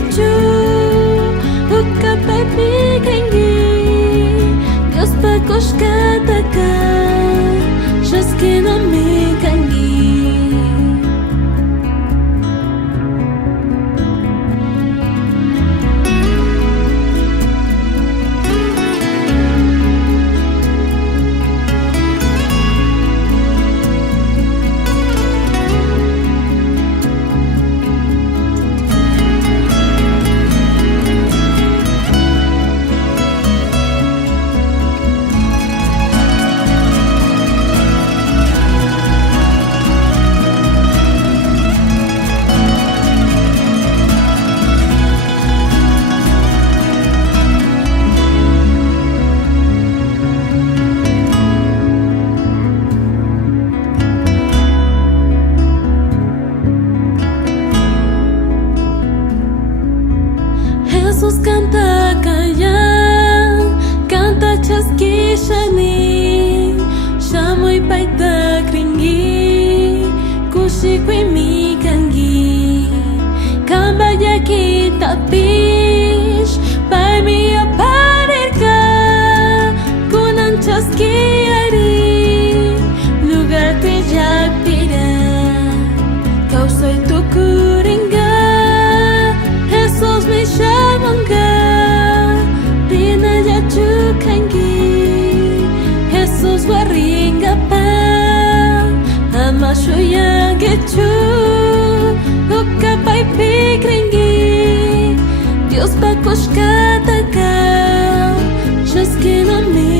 Gichu Uka baby kangi Dios pagos kataka Shaskino mi kangi Jesús canta kaya, canta chaskishani, shamoy paita kringi, kushi kwimi kangi, kambaya kita pish, pai mi aparerka, kunan chaskiari, lugar tijak pira, kau soy tu kuringa. Jesús me llamonga, Rina ya chukangi, Jesús waringa pa, amasho ya gechu, uka pai pikringi, Dios pa koshkataka, shaskina mi.